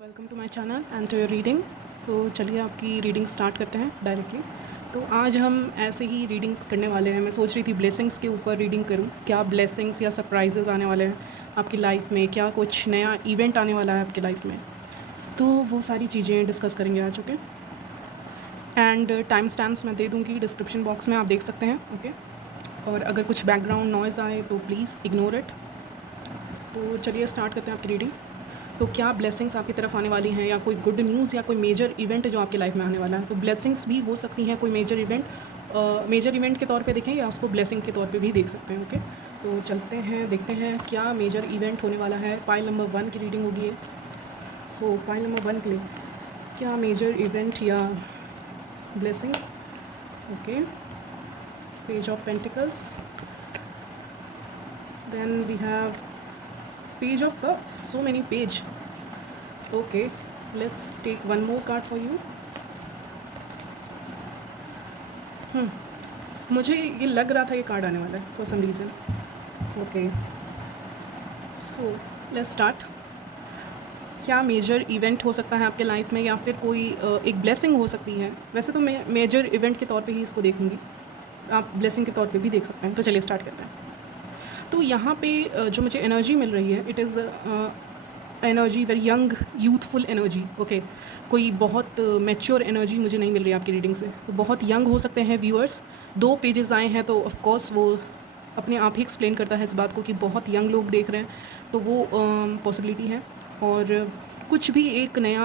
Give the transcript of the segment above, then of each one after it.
Welcome to my channel and to your reading. तो चलिए आपकी रीडिंग स्टार्ट करते हैं डायरेक्टली। तो आज हम ऐसे ही रीडिंग करने वाले हैं। मैं सोच रही थी ब्लेसिंग्स के ऊपर रीडिंग करूं। क्या ब्लेसिंग्स या सरप्राइजेस आने वाले हैं आपकी लाइफ में, क्या कुछ नया इवेंट आने वाला है आपकी लाइफ में, तो वो सारी चीज़ें डिस्कस करेंगे आज। ओके, एंड टाइम स्टैम्प्स मैं दे दूँगी डिस्क्रिप्शन बॉक्स में, आप देख सकते हैं। ओके, और अगर कुछ बैकग्राउंड नॉइज़ आए तो प्लीज़ इग्नोर इट। तो चलिए स्टार्ट करते हैं आपकी रीडिंग। तो क्या ब्लेसिंग्स आपकी तरफ आने वाली हैं, या कोई गुड न्यूज़ या कोई मेजर इवेंट जो आपकी लाइफ में आने वाला है। तो ब्लेसिंग्स भी हो सकती हैं कोई मेजर इवेंट के तौर पे देखें, या उसको ब्लेसिंग के तौर पे भी देख सकते हैं। ओके, तो चलते हैं, देखते हैं क्या मेजर इवेंट होने वाला है। पाइल नंबर 1 की रीडिंग होगी ये। सो पाइल नंबर 1 के लिए क्या मेजर इवेंट या blessings. Okay, page of pentacles, then we have page of cups, so many page. Okay, let's take one more card for you. मुझे ये लग रहा था ये कार्ड आने वाला है for some reason. Okay, so let's start. क्या मेजर इवेंट हो सकता है आपके लाइफ में, या फिर कोई एक ब्लेसिंग हो सकती है। वैसे तो मैं मेजर इवेंट के तौर पे ही इसको देखूंगी, आप ब्लेसिंग के तौर पे भी देख सकते हैं। तो चलिए स्टार्ट करते हैं। तो यहाँ पे जो मुझे एनर्जी मिल रही है, it is energy very young youthful energy. Okay, कोई बहुत मैच्योर एनर्जी मुझे नहीं मिल रही है आपकी रीडिंग से। तो बहुत यंग हो सकते हैं व्यूअर्स। 2 पेजेस आए हैं तो ऑफ कोर्स वो अपने आप ही एक्सप्लेन करता है इस बात को कि बहुत यंग लोग देख रहे हैं, तो वो पॉसिबिलिटी है। और कुछ भी एक नया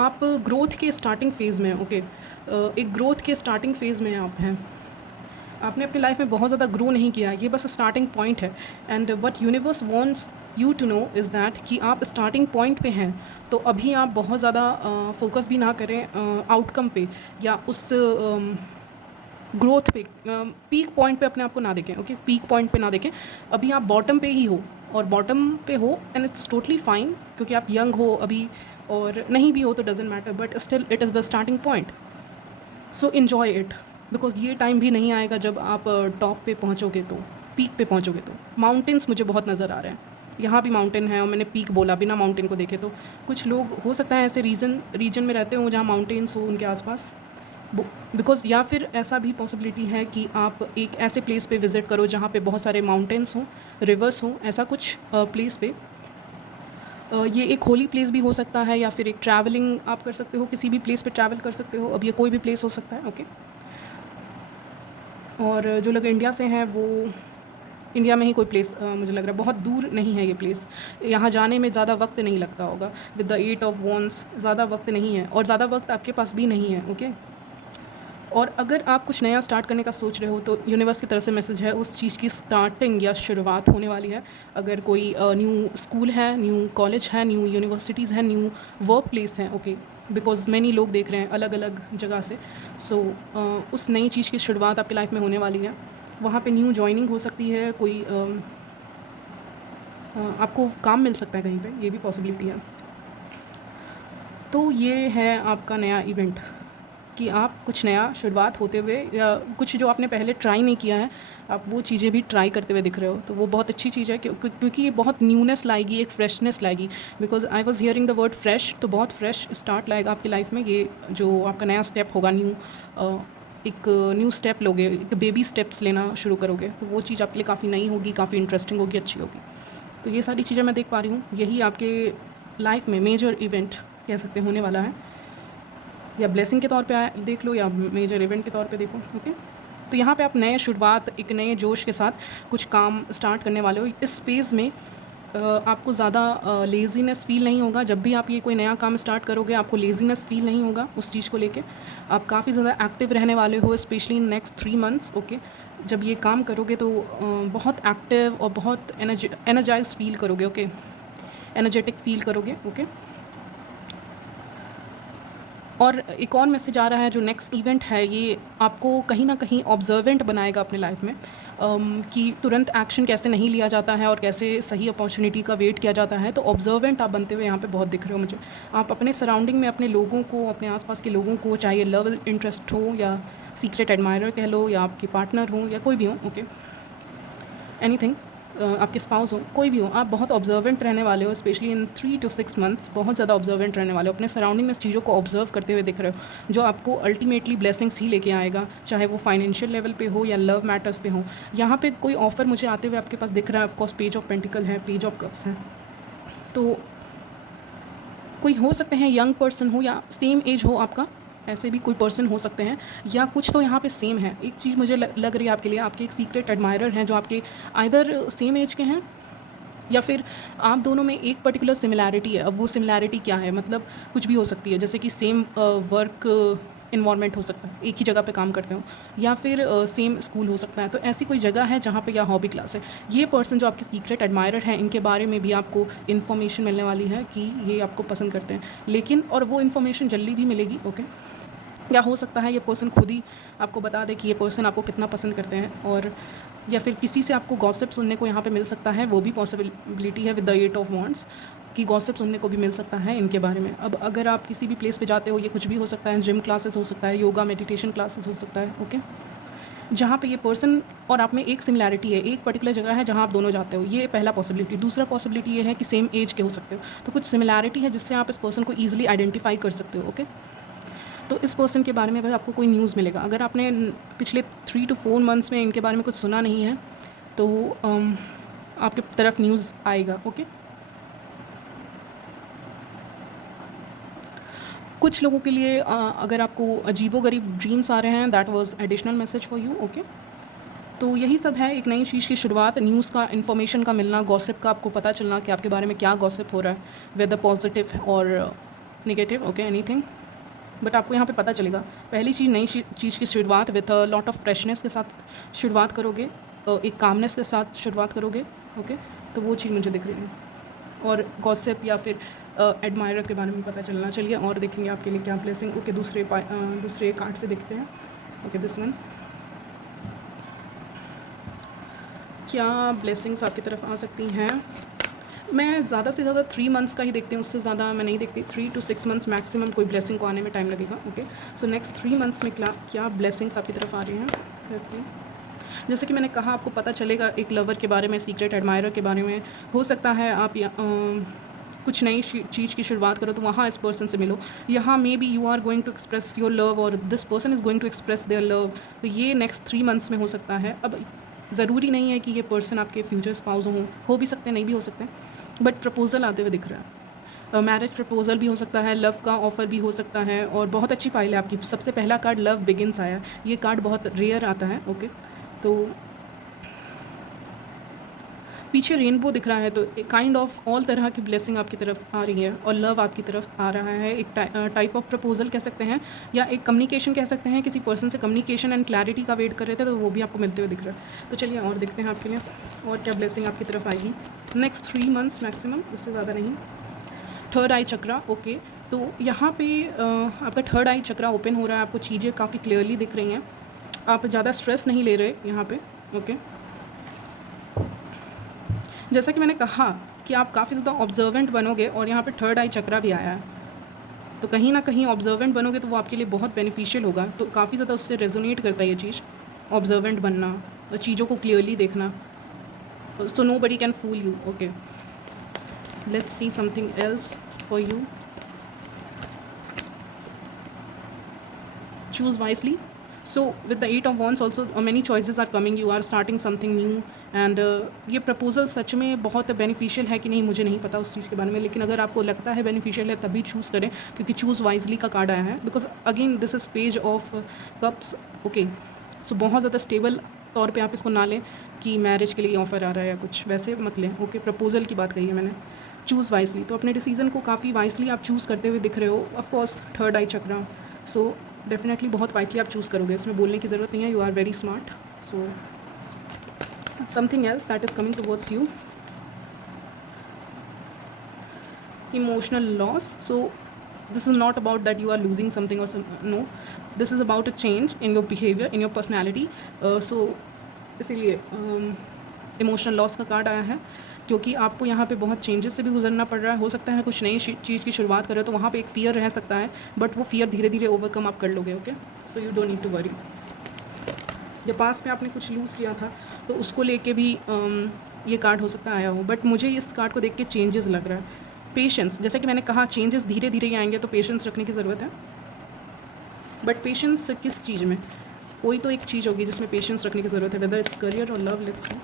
आप ग्रोथ के स्टार्टिंग फ़ेज़ में। ओके, एक ग्रोथ के स्टार्टिंग फ़ेज़ में आप हैं। आपने अपनी लाइफ में बहुत ज़्यादा ग्रो नहीं किया, ये बस स्टार्टिंग पॉइंट है। And what universe wants you to know is that कि आप स्टार्टिंग पॉइंट पे हैं। तो अभी आप बहुत ज़्यादा फोकस भी ना करें आउटकम पे, या उस ग्रोथ पे, पीक पॉइंट पे अपने आप को ना देखें। ओके, पीक पॉइंट पे ना देखें, अभी आप बॉटम पे ही हो, और बॉटम पे हो एंड इट्स टोटली फाइन, क्योंकि आप यंग हो अभी, और नहीं भी हो तो doesn't matter, but still it is the starting point. So enjoy it, because ये टाइम भी नहीं आएगा जब आप टॉप पे पहुँचोगे, तो पीक पे पहुँचोगे। तो माउंटेन्स मुझे बहुत नज़र आ रहे हैं, यहाँ भी माउंटेन है, और मैंने पीक बोला बिना माउंटेन को देखे। तो कुछ लोग हो सकता है ऐसे रीजन में रहते हो जहाँ माउंटेन्स हो उनके आसपास, बिकॉज, या फिर ऐसा भी पॉसिबिलिटी है कि आप एक ऐसे प्लेस पे विज़िट करो जहाँ पे बहुत सारे माउंटेन्स हों, रिवर्स हों, ऐसा कुछ प्लेस पे। ये एक होली प्लेस भी हो सकता है, या फिर एक ट्रैवलिंग आप कर सकते हो, किसी भी प्लेस पे ट्रैवल कर सकते हो। अब ये कोई भी प्लेस हो सकता है। ओके, और जो लोग इंडिया से हैं वो इंडिया में ही कोई प्लेस, मुझे लग रहा है बहुत दूर नहीं है ये प्लेस, यहाँ जाने में ज़्यादा वक्त नहीं लगता होगा। विद द 8 ऑफ वॉन्ड्स ज़्यादा वक्त नहीं है, और ज़्यादा वक्त आपके पास भी नहीं है। ओके, और अगर आप कुछ नया स्टार्ट करने का सोच रहे हो तो यूनिवर्स की तरफ से मैसेज है, उस चीज़ की स्टार्टिंग या शुरुआत होने वाली है। अगर कोई न्यू स्कूल है, न्यू कॉलेज है, न्यू यूनिवर्सिटीज़ हैं, न्यू वर्क प्लेस हैं। ओके, बिकॉज मैनी लोग देख रहे हैं अलग अलग जगह से। सो उस नई चीज़ की शुरुआत आपकी लाइफ में होने वाली है। वहाँ पे न्यू जॉइनिंग हो सकती है, कोई आपको काम मिल सकता है कहीं पे, ये भी पॉसिबिलिटी है। तो ये है आपका नया इवेंट, कि आप कुछ नया शुरुआत होते हुए, या कुछ जो आपने पहले ट्राई नहीं किया है, आप वो चीज़ें भी ट्राई करते हुए दिख रहे हो। तो वो बहुत अच्छी चीज़ है, क्योंकि ये बहुत न्यूनेस लाएगी, एक फ्रेशनेस लाएगी। Because I was hearing the word fresh, तो बहुत फ्रेश स्टार्ट लाएगा आपकी लाइफ में। ये जो आपका नया स्टेप होगा, एक न्यू स्टेप लोगे, एक बेबी स्टेप्स लेना शुरू करोगे, तो वो चीज़ आपके लिए काफ़ी नई होगी, काफ़ी इंटरेस्टिंग होगी, अच्छी होगी। तो ये सारी चीज़ें मैं देख पा रही हूँ, यही आपके लाइफ में मेजर इवेंट कह सकते होने वाला है, या ब्लेसिंग के तौर पे देख लो, या मेजर इवेंट के तौर पे देखो। ओके, तो यहाँ पे आप नए शुरुआत, एक नए जोश के साथ कुछ काम स्टार्ट करने वाले हो। इस फेज़ में आपको ज़्यादा लेज़ीनेस फ़ील नहीं होगा। जब भी आप ये कोई नया काम स्टार्ट करोगे, आपको लेज़ीनेस फ़ील नहीं होगा उस चीज़ को लेके। आप काफ़ी ज़्यादा एक्टिव रहने वाले हो, specially in next 3 months. Okay, जब ये काम करोगे तो बहुत एक्टिव और बहुत एनर्जाइज फ़ील करोगे। ओके, एनर्जेटिक फ़ील करोगे। ओके, और एक और मैसेज आ रहा है, जो नेक्स्ट इवेंट है ये आपको कहीं ना कहीं ऑब्जर्वेंट बनाएगा अपने लाइफ में, कि तुरंत एक्शन कैसे नहीं लिया जाता है, और कैसे सही अपॉर्चुनिटी का वेट किया जाता है। तो ऑब्जर्वेंट आप बनते हुए यहाँ पे बहुत दिख रहे हो मुझे। आप अपने सराउंडिंग में अपने लोगों को, अपने आसपास के लोगों को, चाहे लव इंटरेस्ट हो, या सीक्रेट एडमायरर कह लो, या आपके पार्टनर हो, या कोई भी हो। ओके, एनीथिंग, आपके स्पाउस हो, कोई भी हो, आप बहुत ऑब्जर्वेंट रहने वाले हो, स्पेशली इन 3 to 6 मंथ्स बहुत ज़्यादा ऑब्जर्वेंट रहने वाले हो, अपने सराउंडिंग में इस चीज़ों को ऑब्जर्व करते हुए दिख रहे हो, जो आपको अल्टीमेटली ब्लेसिंग्स ही लेके आएगा, चाहे वो फाइनेंशियल लेवल पे हो या लव मैटर्स पे हो। यहाँ पे कोई ऑफ़र मुझे आते हुए आपके पास दिख रहा है, ऑफकोर्स पेज ऑफ पेंटिकल है, पेज ऑफ कप्स है, तो कोई हो सकते हैं यंग पर्सन हो या सेम एज हो आपका, ऐसे भी कोई पर्सन हो सकते हैं, या कुछ तो यहाँ पे सेम है। एक चीज़ मुझे लग रही है आपके लिए, आपके एक सीक्रेट एडमायरर हैं जो आपके आइदर सेम एज के हैं या फिर आप दोनों में एक पर्टिकुलर सिमिलैरिटी है। अब वो सिमिलैरिटी क्या है, मतलब कुछ भी हो सकती है, जैसे कि सेम वर्क इन्वायरमेंट हो सकता है, एक ही जगह पे काम करते हो, या फिर सेम स्कूल हो सकता है। तो ऐसी कोई जगह है जहाँ पे या हॉबी क्लास है। ये पर्सन जो आपके सीक्रेट एडमायरर हैं, इनके बारे में भी आपको इन्फॉर्मेशन मिलने वाली है कि ये आपको पसंद करते हैं, लेकिन और वो इन्फॉर्मेशन जल्दी भी मिलेगी, ओके। या हो सकता है ये पर्सन खुद ही आपको बता दे कि ये पर्सन आपको कितना पसंद करते हैं, और या फिर किसी से आपको गॉसिप सुनने को यहाँ पे मिल सकता है, वो भी पॉसिबिलिटी है विद द 8 ऑफ वॉन्ड्स कि गॉसिप सुनने को भी मिल सकता है इनके बारे में। अब अगर आप किसी भी प्लेस पे जाते हो, ये कुछ भी हो सकता है, जिम क्लासेस हो सकता है, योगा मेडिटेशन क्लासेस हो सकता है, ओके, जहाँ पे ये पर्सन और आप में एक सिमिलैरिटी है, एक पर्टिकुलर जगह है जहाँ आप दोनों जाते हो, ये पहला पॉसिबिलिटी। दूसरा पॉसिबिलिटी ये है कि सेम एज के हो सकते हो, तो कुछ सिमिलैरिटी है जिससे आप इस पर्सन को ईजिली आइडेंटिफाई कर सकते हो, ओके। तो इस पर्सन के बारे में भाई आपको कोई न्यूज़ मिलेगा। अगर आपने पिछले 3 to 4 मंथ्स में इनके बारे में कुछ सुना नहीं है तो आपके तरफ न्यूज़ आएगा, ओके। कुछ लोगों के लिए अगर आपको अजीबोगरीब ड्रीम्स आ रहे हैं, that was additional message for you, okay. तो यही सब है, एक नई चीज़ की शुरुआत, न्यूज़ का, इन्फॉर्मेशन का मिलना, गॉसिप का आपको पता चलना कि आपके बारे में क्या गॉसिप हो रहा है, वेदर पॉजिटिव और नेगेटिव, ओके, एनीथिंग, बट आपको यहाँ पे पता चलेगा। पहली चीज़, नई चीज़ की शुरुआत with a lot of freshness के साथ शुरुआत करोगे, एक कामनेस के साथ शुरुआत करोगे, ओके। तो वो चीज़ मुझे दिख रही है, और गॉसिप या फिर एडमायरर के बारे में पता चलना। चलिए और देखेंगे आपके लिए क्या ब्लेसिंग, ओके। दूसरे कार्ड से देखते हैं, ओके, दिस वन, क्या ब्लेसिंग्स आपकी तरफ आ सकती हैं। मैं ज़्यादा से ज़्यादा 3 मंथ्स का ही देखती हूँ, उससे ज़्यादा मैं नहीं देखती। 3 to 6 मंथ्स मैक्सिमम कोई ब्लेसिंग को आने में टाइम लगेगा, ओके। सो नेक्स्ट 3 मंथ्स में क्या ब्लेसिंग्स आपकी तरफ आ रही हैं, लेट्स सी। जैसे कि मैंने कहा, आपको पता चलेगा एक लवर के बारे में, सीक्रेट एडमायरर के बारे में। हो सकता है आप कुछ नई चीज़ की शुरुआत करो तो वहाँ इस पर्सन से मिलो। यहाँ maybe you are going to express your love or this person is going to express their love. तो ये नेक्स्ट 3 मंथ्स में हो सकता है। अब ज़रूरी नहीं है कि ये पर्सन आपके फ्यूचर स्पाउस हो भी सकते हैं, नहीं भी हो सकते, बट प्रपोजल आते हुए दिख रहा है। मैरिज प्रपोजल भी हो सकता है, लव का ऑफ़र भी हो सकता है, और बहुत अच्छी फाइल है आपकी। सबसे पहला कार्ड लव बिगिंस आया, ये कार्ड बहुत रेयर आता है, ओके। तो पीछे रेनबो दिख रहा है, तो काइंड ऑफ ऑल तरह की ब्लेसिंग आपकी तरफ आ रही है, और लव आपकी तरफ आ रहा है। एक टाइप ऑफ प्रपोजल कह सकते हैं, या एक कम्युनिकेशन कह सकते हैं। किसी पर्सन से कम्युनिकेशन एंड क्लैरिटी का वेट कर रहे थे, तो वो भी आपको मिलते हुए दिख रहा है। तो चलिए और देखते हैं आपके लिए और क्या ब्लेसिंग आपकी तरफ आएगी नेक्स्ट 3 मंथ्स मैक्सिमम, उससे ज़्यादा नहीं। थर्ड आई चक्रा, ओके। तो यहाँ पे आपका थर्ड आई चक्रा ओपन हो रहा है, आपको चीज़ें काफ़ी क्लियरली दिख रही हैं, आप ज़्यादा स्ट्रेस नहीं ले रहे यहाँ पे, ओके। जैसा कि मैंने कहा कि आप काफ़ी ज़्यादा ऑब्जर्वेंट बनोगे, और यहाँ पे थर्ड आई चक्रा भी आया है, तो कहीं ना कहीं ऑब्जर्वेंट बनोगे तो वो आपके लिए बहुत बेनिफिशियल होगा। तो काफ़ी ज़्यादा उससे रेजोनेट करता है ये चीज़, ऑब्जर्वेंट बनना, चीज़ों को क्लियरली देखना। So nobody can fool you, okay. Let's see something else for you. choose wisely. So with the 8 of wands also many choices are coming, you are starting something new, and ये proposal सच में बहुत beneficial है कि नहीं मुझे नहीं पता उस चीज़ के बारे में, लेकिन अगर आपको लगता है बेनिफिशियल है तभी चूज़ करें, क्योंकि चूज़ वाइजली का कार्ड आया है। Because again this is page of cups, okay. So बहुत ज़्यादा स्टेबल तौर पे आप इसको ना लें कि मैरिज के लिए ऑफ़र आ रहा है या कुछ, वैसे मत लें, ओके। प्रपोजल की बात कही है मैंने, चूज़ वाइजली। तो अपने डिसीजन को काफ़ी वाइजली आप चूज़ करते हुए दिख रहे हो। Of course third eye chakra, so definitely बहुत वाइजली आप चूज़ करोगे, इसमें बोलने की ज़रूरत नहीं है, you are very smart. So something else that is coming towards you, emotional loss. So this is not about that you are losing something or no, this is about a change in your behavior, in your personality. So इसीलिए emotional loss का card आया है, क्योंकि आपको यहाँ पे बहुत changes से भी गुजरना पड़ रहा है। हो सकता है कुछ नई चीज़ की शुरुआत करें तो वहाँ पे एक फ़ियर रह सकता है, बट वो फ़ियर धीरे धीरे ओवरकम आप कर लोगे, okay. So you don't need to worry. जब पास में आपने कुछ लूज़ किया था तो उसको लेके भी ये कार्ड हो सकता है आया हो, बट मुझे इस कार्ड को देख के चेंजेस लग रहा है। पेशेंस, जैसा कि मैंने कहा चेंजेस धीरे धीरे ही आएंगे, तो पेशेंस रखने की ज़रूरत है। बट पेशेंस किस चीज़ में? कोई तो एक चीज़ होगी जिसमें पेशेंस रखने की ज़रूरत है, वेदर इट्स करियर और love, let's see.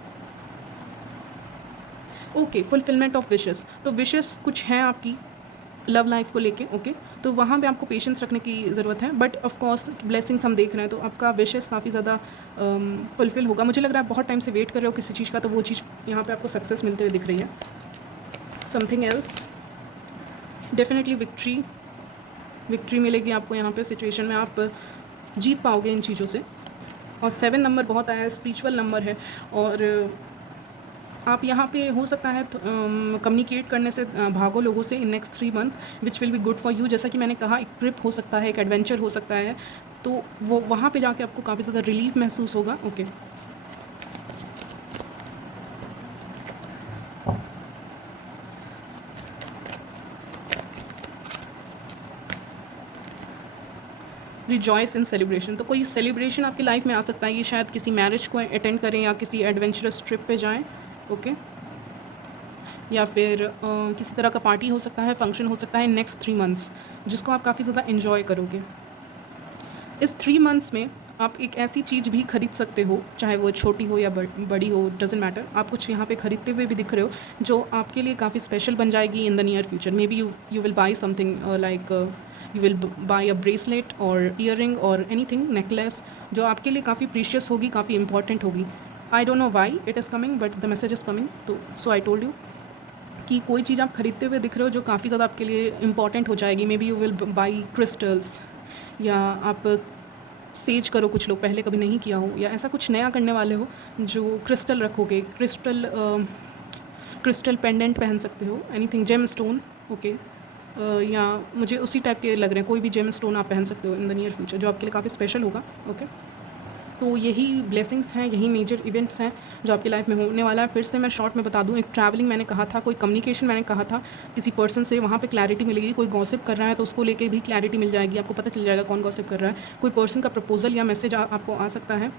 Okay, fulfilment of wishes. तो विशेस कुछ हैं आपकी लव लाइफ को लेके, ओके, तो वहाँ पे आपको पेशेंस रखने की ज़रूरत है। बट ऑफ कोर्स ब्लेसिंग्स हम देख रहे हैं, तो आपका विशेस काफ़ी ज़्यादा फुलफिल होगा। मुझे लग रहा है बहुत टाइम से वेट कर रहे हो किसी चीज़ का, तो वो चीज़ यहाँ पे आपको सक्सेस मिलते हुए दिख रही है। समथिंग एल्स, डेफिनेटली विक्ट्री मिलेगी आपको यहाँ पे सिचुएशन में, आप जीत पाओगे इन चीज़ों से। और 7 नंबर बहुत आया है, स्पिरिचुअल नंबर है, और आप यहाँ पे हो सकता है कम्युनिकेट करने से भागो लोगों से in next 3 month, which will be good for you. जैसा कि मैंने कहा, एक ट्रिप हो सकता है, एक एडवेंचर हो सकता है, तो वो वहाँ पे जाके आपको काफ़ी ज़्यादा रिलीफ महसूस होगा। ओके, रिजॉइस इन सेलिब्रेशन, तो कोई सेलिब्रेशन आपकी लाइफ में आ सकता है। ये शायद किसी मैरिज को अटेंड करें या किसी एडवेंचरस ट्रिप पे जाएं, ओके, या फिर किसी तरह का पार्टी हो सकता है, फंक्शन हो सकता है नेक्स्ट 3 मंथ्स, जिसको आप काफ़ी ज़्यादा इन्जॉय करोगे। इस 3 मंथ्स में आप एक ऐसी चीज़ भी खरीद सकते हो, चाहे वो छोटी हो या बड़ी हो, डजेंट मैटर। आप कुछ यहाँ पे खरीदते हुए भी दिख रहे हो जो आपके लिए काफ़ी स्पेशल बन जाएगी इन the near future. May be you will by something like you will buy a bracelet और ईयरिंग और एनीथिंग, नेकलेस, जो आपके लिए काफ़ी प्रीशियस होगी, काफ़ी इंपॉर्टेंट होगी। आई don't know why it is coming, but the message is coming. तो सो आई टोल्ड यू कि कोई चीज़ आप खरीदते हुए दिख रहे हो जो काफ़ी ज़्यादा आपके लिए इंपॉर्टेंट हो जाएगी। May be you will by crystals, या आप सेज करो, कुछ लोग पहले कभी नहीं किया हो, या ऐसा कुछ नया करने वाले हो जो क्रिस्टल रखोगे, क्रिस्टल पेंडेंट पहन सकते हो, एनीथिंग, जेम स्टोन, ओके, या मुझे उसी टाइप के लग रहे हैं, कोई भी जेम स्टोन आप पहन सकते हो इन द नियर फ्यूचर जो आपके लिए काफ़ी स्पेशल होगा। ओके, तो यही ब्लेसिंग्स हैं, यही मेजर इवेंट्स हैं जो आपकी लाइफ में होने वाला है। फिर से मैं शॉर्ट में बता दूं, एक ट्रैवलिंग मैंने कहा था, कोई कम्युनिकेशन मैंने कहा था किसी पर्सन से, वहाँ पे क्लैरिटी मिलेगी। कोई गॉसिप कर रहा है तो उसको लेके भी क्लैरिटी मिल जाएगी, आपको पता चल जाएगा कौन गॉसिप कर रहा है। कोई पर्सन का प्रपोजल या मैसेज आपको आ सकता है,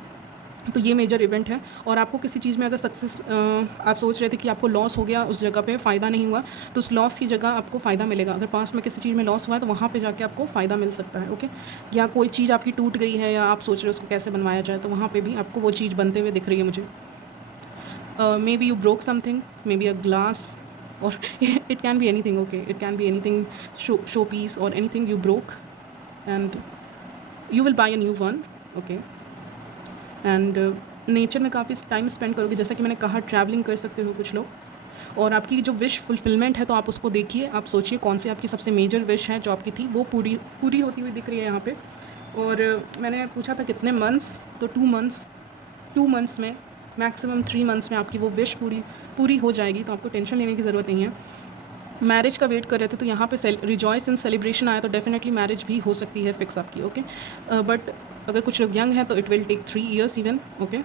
तो ये मेजर इवेंट है। और आपको किसी चीज़ में अगर सक्सेस, आप सोच रहे थे कि आपको लॉस हो गया, उस जगह पे फ़ायदा नहीं हुआ, तो उस लॉस की जगह आपको फ़ायदा मिलेगा। अगर पास में किसी चीज़ में लॉस हुआ है तो वहाँ पे जाके आपको फ़ायदा मिल सकता है। ओके, या कोई चीज़ आपकी टूट गई है या आप सोच रहे हो उसको कैसे बनवाया जाए, तो वहाँ पर भी आपको वो चीज़ बनते हुए दिख रही है मुझे। Maybe you broke something, maybe a glass, or it can be anything, okay, it can be anything, showpiece or anything you broke, and you will buy a new one. Okay, and nature में काफ़ी time spend करोगे, जैसा कि मैंने कहा travelling कर सकते हो कुछ लोग। और आपकी जो विश फुलफिलमेंट है, तो आप उसको देखिए, आप सोचिए कौन सी आपकी सबसे मेजर विश है जो आपकी थी, वो पूरी होती हुई दिख रही है यहाँ पे। और मैंने पूछा था कितने मंथ्स, तो 2 मंथ्स में, मैक्सिमम 3 मंथ्स में आपकी वो विश पूरी हो जाएगी, तो आपको टेंशन लेने की ज़रूरत नहीं है। मैरिज का वेट कर रहे थे तो यहाँ पे रिजॉइस इन सेलिब्रेशन आया, तो डेफिनेटली मैरिज भी हो सकती है फिक्स आपकी। ओके, बट अगर कुछ लोग यंग हैं तो it will take 3 years even. Okay,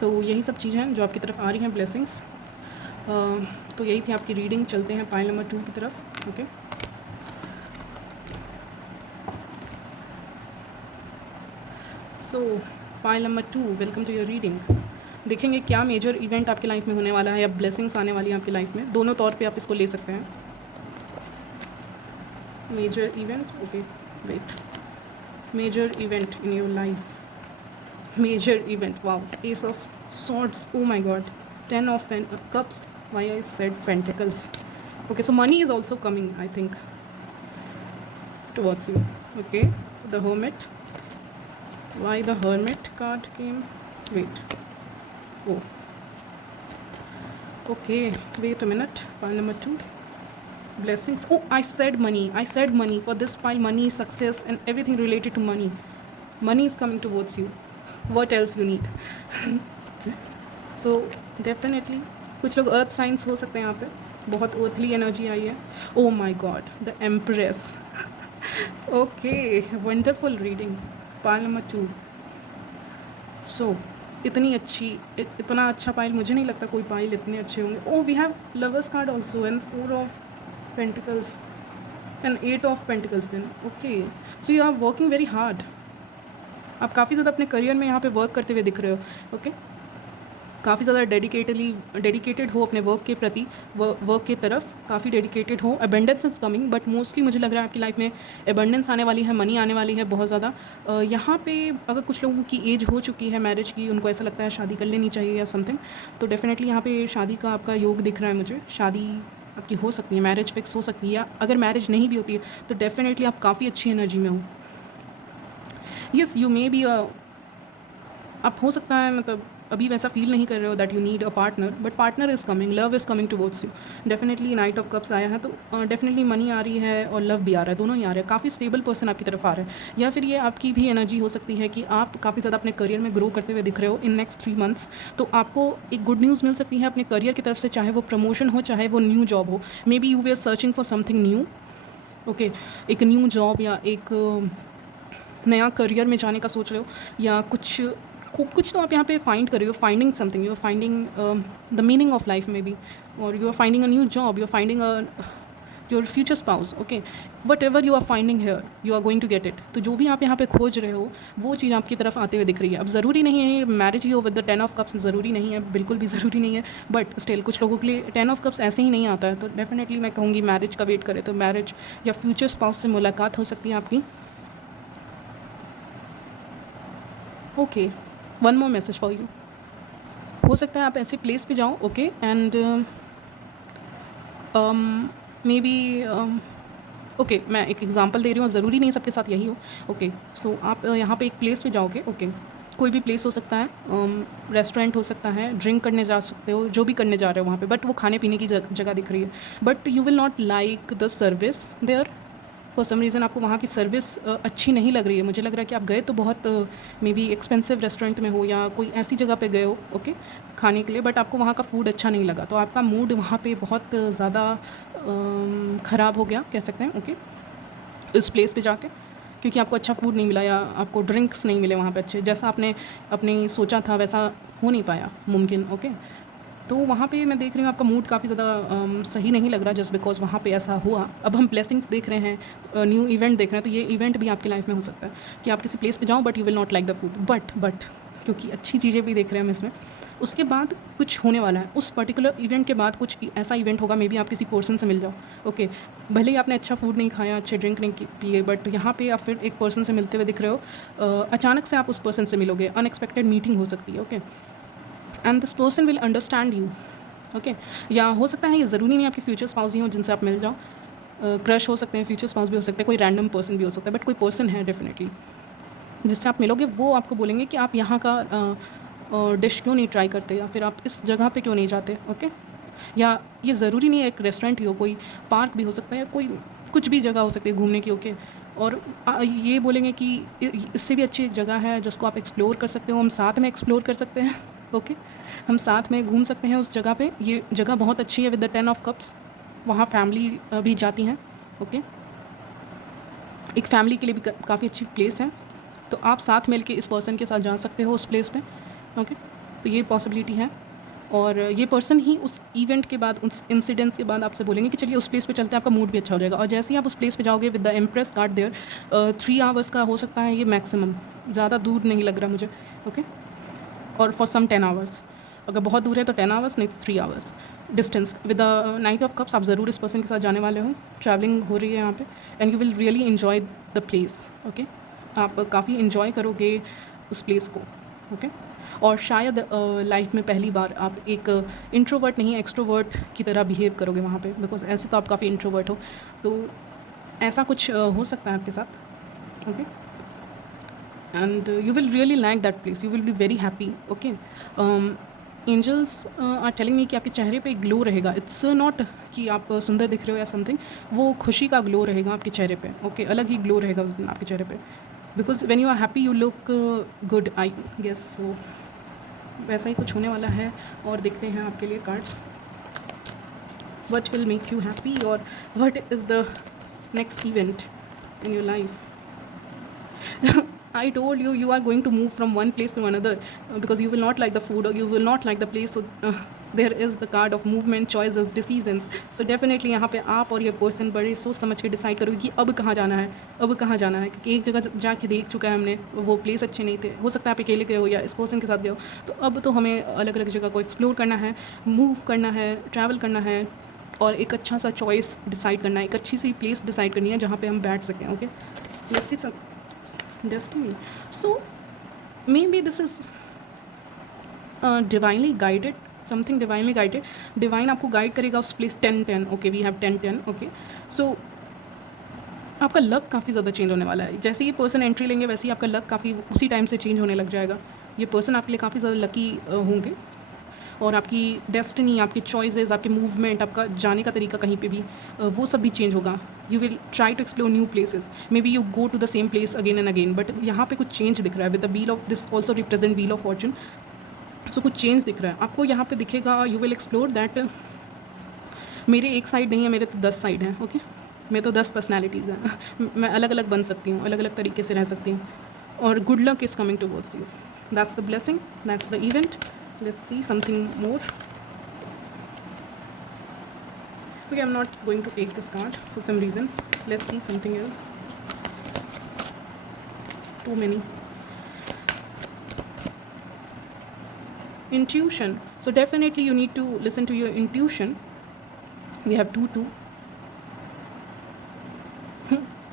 तो यही सब चीज़ें हैं जो आपकी तरफ आ रही हैं, ब्लेसिंग्स। तो यही थी आपकी रीडिंग। चलते हैं पाइल नंबर 2 की तरफ। Okay, so pile number 2, welcome to your reading. देखेंगे क्या मेजर इवेंट आपकी लाइफ में होने वाला है या ब्लेसिंग्स आने वाली हैं आपकी लाइफ में, दोनों तौर पे आप इसको ले सकते हैं। Major event, okay, wait, major event in your life, major event, wow, ace of swords, oh my god, 10 of cups, why I said pentacles. Okay, so money is also coming, I think, towards you. Okay, the hermit, why the hermit card came, wait, oh, okay, wait a minute, pile number 2, blessings. Oh, I said money for this pile, money, success and everything related to money is coming towards you. What else you need? So definitely कुछ लोग earth science हो सकते हैं यहाँ पे, बहुत earthly energy आई है। oh my god, the empress. Okay, wonderful reading, pile number 2. So इतना अच्छा पाइल, मुझे नहीं लगता कोई पाइल इतने अच्छे होंगे। Oh, we have lovers card also, and 4 of pentacles and 8 of pentacles then. Okay, so you are working very hard, आप काफ़ी ज़्यादा अपने करियर में यहाँ पे वर्क करते हुए दिख रहे हो। ओके, काफ़ी ज़्यादा डेडिकेटेड हो अपने वर्क के प्रति, वर्क की तरफ काफ़ी डेडिकेटेड हो। Abundance is coming, but mostly मुझे लग रहा है आपकी लाइफ में अबंडेंस आने वाली है, मनी आने वाली है बहुत ज़्यादा। यहाँ पे अगर कुछ लोगों की एज हो चुकी है मैरिज की, उनको ऐसा लगता है शादी कर लेनी चाहिए या समथिंग, तो डेफिनेटली यहाँ पे शादी का आपका योग दिख रहा है मुझे। शादी आपकी हो सकती है, मैरिज फिक्स हो सकती है, या अगर मैरिज नहीं भी होती है तो डेफिनेटली आप काफ़ी अच्छी एनर्जी में हो। यस, यू मे बी आप हो सकता है मतलब अभी वैसा फील नहीं कर रहे हो that you need a partner, but partner is coming, love is coming towards you. Definitely night of cups आया है, तो डेफिनेटली मनी आ रही है और लव भी आ रहा है, दोनों ही आ रहे हैं। काफ़ी स्टेबल पर्सन आपकी तरफ आ रहा है, या फिर ये आपकी भी एनर्जी हो सकती है कि आप काफ़ी ज़्यादा अपने करियर में ग्रो करते हुए दिख रहे हो इन नेक्स्ट 3 मंथ्स। तो आपको एक गुड न्यूज़ मिल सकती है अपने करियर की तरफ से, चाहे वो प्रमोशन हो, चाहे वो न्यू जॉब हो। Maybe you we are searching for something new, okay, एक न्यू जॉब या एक नया करियर में जाने का सोच रहे हो, या कुछ तो आप यहाँ पे फाइंड कर रहे हो, finding something, you are finding the meaning of life maybe, or you are finding a new job, you are finding your future spouse, okay, whatever you are finding here you are going to get it. तो जो भी आप यहाँ पे खोज रहे हो वो चीज़ आपकी तरफ आते हुए दिख रही है। अब ज़रूरी नहीं है मैरिज ही हो विद द 10 ऑफ कप्स, ज़रूरी नहीं है, बिल्कुल भी ज़रूरी नहीं है, बट स्टिल कुछ लोगों के लिए 10 ऑफ कप्स ऐसे ही नहीं आता है, तो डेफिनेटली मैं कहूँगी मैरिज का वेट करें, तो मैरिज या फ्यूचर स्पाउस से मुलाकात हो सकती है आपकी। Okay, one more message for you. हो सकता है आप ऐसे प्लेस पे जाओ, okay, and may be okay, मैं एक एग्जांपल दे रही हूँ, ज़रूरी नहीं सबके साथ यही हो, ओके। सो आप यहाँ पे एक प्लेस पे जाओगे, ओके, कोई भी प्लेस हो सकता है, रेस्टोरेंट हो सकता है, ड्रिंक करने जा सकते हो, जो भी करने जा रहे हो वहाँ पे, बट वो खाने पीने की जगह दिख रही है, but you will not like the service there. For some reason आपको वहाँ की सर्विस अच्छी नहीं लग रही है। मुझे लग रहा है कि आप गए तो बहुत मे बी एक्सपेंसिव रेस्टोरेंट में हो, या कोई ऐसी जगह पे गए हो, ओके, खाने के लिए, बट आपको वहाँ का फूड अच्छा नहीं लगा, तो आपका मूड वहाँ पे बहुत ज़्यादा ख़राब हो गया, कह सकते हैं, ओके, इस प्लेस पे जाके, क्योंकि आपको अच्छा फूड नहीं मिला या आपको ड्रिंक्स नहीं मिले वहाँ पे अच्छे, जैसा आपने अपने सोचा था वैसा हो नहीं पाया मुमकिन, ओके। तो वहाँ पे मैं देख रही हूँ आपका मूड काफ़ी ज़्यादा सही नहीं लग रहा, जस्ट बिकॉज वहाँ पे ऐसा हुआ। अब हम ब्लेसिंग्स देख रहे हैं, न्यू इवेंट देख रहे हैं, तो ये इवेंट भी आपकी लाइफ में हो सकता है कि आप किसी प्लेस पे जाओ but you will not like the food, but क्योंकि अच्छी चीज़ें भी देख रहे हैं हम इसमें, उसके बाद कुछ होने वाला है। उस पर्टिकुलर इवेंट के बाद कुछ ऐसा इवेंट होगा, मे बी आप किसी पर्सन से मिल जाओ, ओके, भले ही आपने अच्छा फूड नहीं खाया, अच्छे ड्रिंक नहीं पिए, बट यहाँ पे आप फिर एक पर्सन से मिलते हुए दिख रहे हो, अचानक से आप उस पर्सन से मिलोगे, अनएक्सपेक्टेड मीटिंग हो सकती है, okay, and this person will understand you, okay. या हो सकता है ये ज़रूरी नहीं आपके फ्यूचर स्पाउस ही हो जिनसे आप मिल जाओ, क्रश हो सकते हैं, फ्यूचर स्पाउस भी हो सकते हैं, कोई रैंडम पर्सन भी हो सकता है, बट कोई पर्सन है डेफिनेटली जिससे आप मिलोगे, वो आपको बोलेंगे कि आप यहाँ का डिश क्यों नहीं ट्राई करते, या फिर आप इस जगह पे क्यों नहीं जाते, ओके। या ये ज़रूरी नहीं है एक रेस्टोरेंट ही हो, कोई पार्क भी हो सकता है, कोई कुछ भी जगह हो सकती है घूमने की, ओके। और ये बोलेंगे कि इससे भी अच्छी एक जगह है जिसको आप एक्सप्लोर कर सकते हो, हम साथ में एक्सप्लोर कर सकते हैं, ओके, हम साथ में घूम सकते हैं उस जगह पे। ये जगह बहुत अच्छी है विद द 10 ऑफ कप्स, वहाँ फैमिली भी जाती हैं, ओके, एक फैमिली के लिए भी काफ़ी अच्छी प्लेस है, तो आप साथ मिल के इस पर्सन के साथ जा सकते हो उस प्लेस पे, ओके। तो ये पॉसिबिलिटी है, और ये पर्सन ही उस इवेंट के बाद, उस इंसिडेंट्स के बाद आपसे बोलेंगे कि चलिए उस प्लेस पे चलते हैं, आपका मूड भी अच्छा हो जाएगा। और जैसे ही आप उस प्लेस पे जाओगे with the empress card there, 3 hours का हो सकता है ये मैक्सिमम, ज़्यादा दूर नहीं लग रहा मुझे, ओके, और फॉर सम 10 आवर्स, अगर बहुत दूर है तो 10 आवर्स, नहीं तो 3 hours distance. With the night of cups आप ज़रूर इस पर्सन के साथ जाने वाले हो, ट्रैवलिंग हो रही है यहाँ पे, and you will really enjoy the place, okay, आप काफ़ी इन्जॉय करोगे उस प्लेस को, ओके। और शायद लाइफ में पहली बार आप एक इंट्रोवर्ट नहीं एक्सट्रोवर्ट की तरह बिहेव करोगे वहाँ पे, बिकॉज ऐसे तो आप काफ़ी इंट्रोवर्ट हो, तो ऐसा कुछ हो सकता है आपके साथ, okay, and you will really like that place, you will be very happy, okay. Angels are telling me कि आपके चेहरे पे ग्लो रहेगा, इट्स नॉट कि आप सुंदर दिख रहे हो या समथिंग, वो खुशी का ग्लो रहेगा आपके चेहरे पे, ओके, अलग ही ग्लो रहेगा उस दिन आपके चेहरे पे, because when you are happy you look good, I guess. So वैसा ही कुछ होने वाला है, और देखते हैं आपके लिए cards, what will make you happy, or what is the next event in your life. I told you, you are going to move from one place to another, because you will not like the food or you will not like the place. So there is the card of movement, choices, decisions. So definitely यहाँ पे आप और ये person बड़े सोच समझ के decide करोगे कि अब कहाँ जाना है, अब कहाँ जाना है, क्योंकि एक जगह जाके देख चुका है हमने, वो प्लेस अच्छे नहीं थे, हो सकता है आप अकेले गए हो या इस पर्सन के साथ गए हो, तो अब तो हमें अलग अलग जगह को एक्सप्लोर करना है, मूव करना है, ट्रैवल करना है, और एक अच्छा सा चॉइस डिसाइड करना है, एक अच्छी सी प्लेस डिसाइड करनी है जहाँ पे हम बैठ सकें। Okay, let's see some destiny. So maybe this is divinely guided, something divinely guided. Divine आपको गाइड करेगा उस place. 10-10, okay, we have 10-10, okay. So आपका लक काफ़ी ज़्यादा चेंज होने वाला है। जैसे ये पर्सन एंट्री लेंगे वैसे ही आपका लक काफ़ी उसी टाइम से चेंज होने लग जाएगा। ये पर्सन आपके लिए काफ़ी ज़्यादा लकी होंगे, और आपकी डेस्टिनी, आपके चॉइसेस, आपके मूवमेंट, आपका जाने का तरीका कहीं पे भी, वो सब भी चेंज होगा। You will try to explore new places, maybe you go to the same place again and again, but यहाँ पे कुछ चेंज दिख रहा है। With the wheel of this also represent wheel of fortune. So कुछ change दिख रहा है आपको यहाँ पे दिखेगा। यू विल एक्सप्लोर दैट मेरे एक साइड नहीं है, मेरे तो 10 साइड हैं। ओके, मेरे तो 10 पर्सनैलिटीज़ हैं। मैं अलग अलग बन सकती हूँ, अलग अलग तरीके से रह सकती हूँ, और good luck is coming towards you. That's the blessing, that's the event. Let's see something more. Okay, I'm not going to take this card for some reason. Let's see something else. Too many. Intuition. So definitely you need to listen to your intuition. We have 2-2.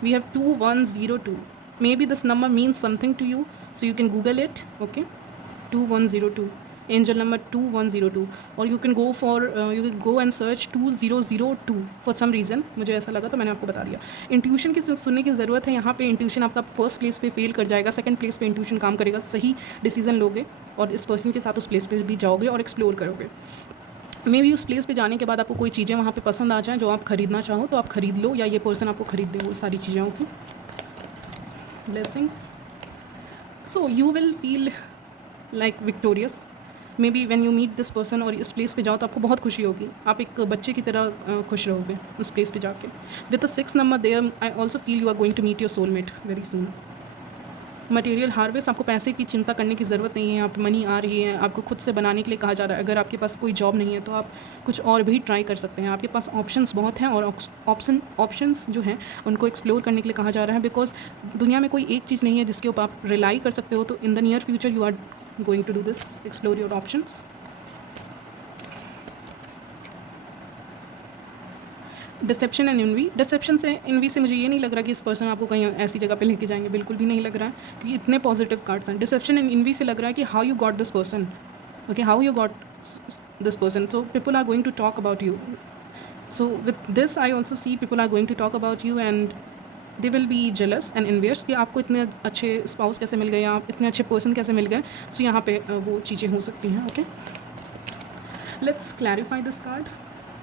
We have 2102. Maybe this number means something to you, so you can Google it. Okay, 2102. Angel number 2102, और you can go and search 2002 for some reason. मुझे ऐसा लगा तो मैंने आपको बता दिया। Intuition की सुनने की ज़रूरत है यहाँ पे। इंट्यूशन आपका फर्स्ट प्लेस पे फेल कर जाएगा, सेकंड प्लेस पे इंट्यूशन काम करेगा। सही डिसीजन लोगे और इस पर्सन के साथ उस प्लेस पे भी जाओगे और एक्सप्लोर करोगे। मे बी उस प्लेस पे जाने के बाद आपको कोई चीज़ें वहाँ पे पसंद आ जाएँ जो आप ख़रीदना चाहो तो आप ख़रीद लो, या ये पर्सन आपको ख़रीद दे वो सारी चीज़ें। Okay, blessings. So you will feel like victorious may be when you meet this person, और इस प्लेस पे जाओ तो आपको बहुत खुशी होगी। आप एक बच्चे की तरह खुश रहोगे उस प्लेस पे जाके। With the 6 number there, I also feel you are going to meet your soulmate very soon. Material harvest, आपको पैसे की चिंता करने की ज़रूरत नहीं है। आप मनी आ रही है, आपको खुद से बनाने के लिए कहा जा रहा है। अगर आपके पास कोई जॉब नहीं है तो आप कुछ और भी ट्राई कर सकते हैं। आपके पास ऑप्शंस बहुत हैं, और ऑप्शंस जो हैं उनको एक्सप्लोर करने के लिए कहा जा रहा है, बिकॉज दुनिया में कोई एक चीज़ नहीं है जिसके ऊपर आप रिलाई कर सकते हो। तो in the near future you are going to do this, explore your options. Deception and envy. Deception से, इनवी से मुझे ये नहीं लग रहा कि इस पर्सन आपको कहीं ऐसी जगह पे लेके जाएंगे, बिल्कुल भी नहीं लग रहा है, क्योंकि इतने पॉजिटिव कार्ड्स हैं। डिसेप्शन एंड इनवी से लग रहा है कि how you got this person, okay, how you got this person. So people are going to talk about you. So with this I also see people are going to talk about you, and they will be jealous and envious कि आपको इतने अच्छे spouse कैसे मिल गए, या आप इतने अच्छे पर्सन कैसे मिल गए। सो यहाँ पे वो चीज़ें हो सकती हैं। Okay, let's clarify this card.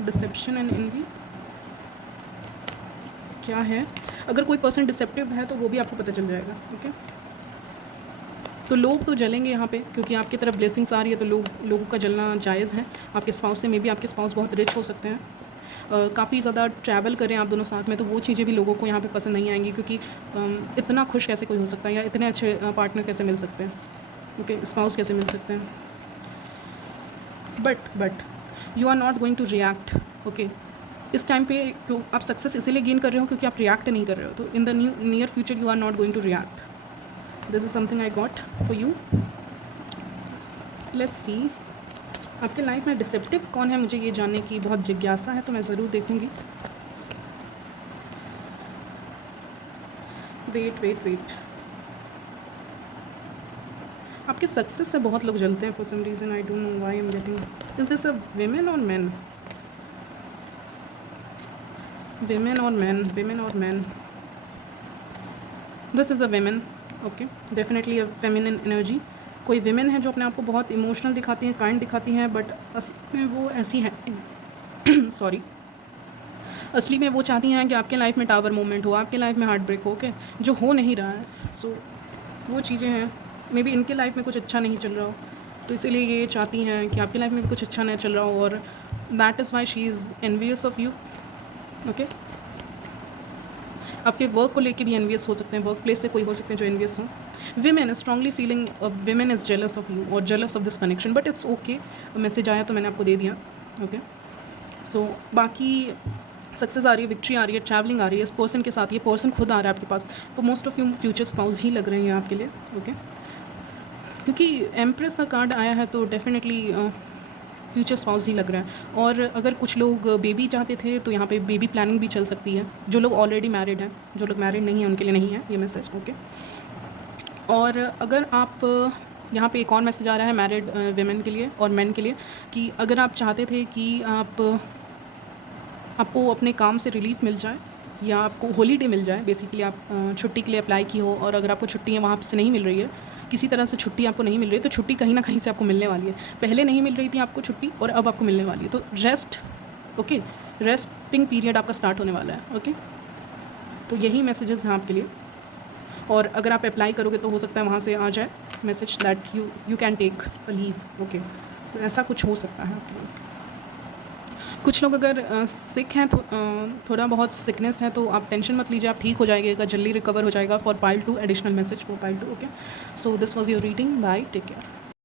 Dissipation and env क्या है? अगर कोई पर्सन डिसेप्टिव है तो वो भी आपको पता चल जाएगा। ओके, तो लोग तो जलेंगे यहाँ पे, क्योंकि आपकी तरफ ब्लेसिंग्स आ रही है, तो लोगों का जलना जायज़ है। आपके स्पाउस से, मे बी आपके स्पाउस बहुत रिच हो सकते हैं, काफ़ी ज़्यादा ट्रैवल करें आप दोनों साथ में, तो वो चीज़ें भी लोगों को यहाँ पे पसंद नहीं आएंगी, क्योंकि इतना खुश कैसे कोई हो सकता है, या इतने अच्छे पार्टनर कैसे मिल सकते हैं, ओके, स्पाउस कैसे मिल सकते हैं। But you are not going to react. Okay, इस टाइम पे क्यों आप सक्सेस इसीलिए गेन कर रहे हो क्योंकि आप रिएक्ट नहीं कर रहे हो। तो in the near future you are not going to react. This is something I got for you. Let's see आपके लाइफ में डिसेप्टिव कौन है, मुझे ये जानने की बहुत जिज्ञासा है, तो मैं ज़रूर देखूँगी। वेट आपके सक्सेस से बहुत लोग जलते हैं for some reason, I don't know why I am getting. Is this a women और मैन? विमेन और man. This is a women. Okay, definitely a feminine energy. कोई विमेन है जो अपने आप को बहुत इमोशनल दिखाती हैं, काइंड दिखाती हैं, बट असली में वो ऐसी हैं सॉरी, असली में वो चाहती हैं कि आपके लाइफ में टावर मोमेंट हो, आपके लाइफ में हार्ट ब्रेक हो, के जो हो नहीं रहा है। सो वो चीज़ें हैं, मे बी इनके लाइफ में कुछ अच्छा नहीं चल रहा हो, तो इसीलिए ये चाहती हैं कि आपकी लाइफ में भी कुछ अच्छा नहीं चल रहा हो, और that is why she is envious of you. Okay, आपके वर्क को लेके भी एनवियस हो सकते हैं, वर्क प्लेस से कोई हो सकते हैं जो एनवियस हो। women is strongly feeling women is jealous of you or jealous of this connection, but it's okay. Message आया तो मैंने आपको दे दिया. ओके, सो बाकी सक्सेस आ रही है, विक्ट्री आ रही है, ट्रैवलिंग आ रही है इस पर्सन के साथ. ये पर्सन खुद आ रहा है आपके पास. For most of you future spouse ही लग रहे हैं आपके लिए. ओके, क्योंकि एम्प्रेस का कार्ड आया है तो डेफिनेटली फ्यूचर स्पाउस ही लग रहा है. और अगर कुछ लोग बेबी चाहते थे तो यहाँ पे बेबी प्लानिंग भी चल सकती है. जो लोग ऑलरेडी मैरिड हैं, जो लोग मैरिड नहीं हैं उनके लिए नहीं है ये मैसेज. ओके, और अगर आप यहाँ पे एक और मैसेज आ रहा है मैरिड वेमेन के लिए और मेन के लिए कि अगर आप चाहते थे कि आपको अपने काम से रिलीफ मिल जाए या आपको हॉलीडे मिल जाए, बेसिकली आप छुट्टी के लिए अप्लाई की हो और अगर आपको छुट्टी वहाँ से नहीं मिल रही है, किसी तरह से छुट्टी आपको नहीं मिल रही है, तो छुट्टी कहीं ना कहीं से आपको मिलने वाली है. पहले नहीं मिल रही थी आपको छुट्टी और अब आपको मिलने वाली है. तो रेस्ट, ओके, रेस्टिंग पीरियड आपका स्टार्ट होने वाला है. ओके, तो यही मैसेजेस हैं आपके लिए. और अगर आप अप्लाई करोगे तो हो सकता है वहाँ से आ जाए message that you can take a leave. Okay, तो ऐसा कुछ हो सकता है आपके लिए. कुछ लोग अगर सिक हैं, थोड़ा बहुत सिकनेस है, तो आप टेंशन मत लीजिए, आप ठीक हो जाएगा, जल्दी रिकवर हो जाएगा. For pile 2 additional message for pile 2. Okay, so this was your reading. Bye, take care.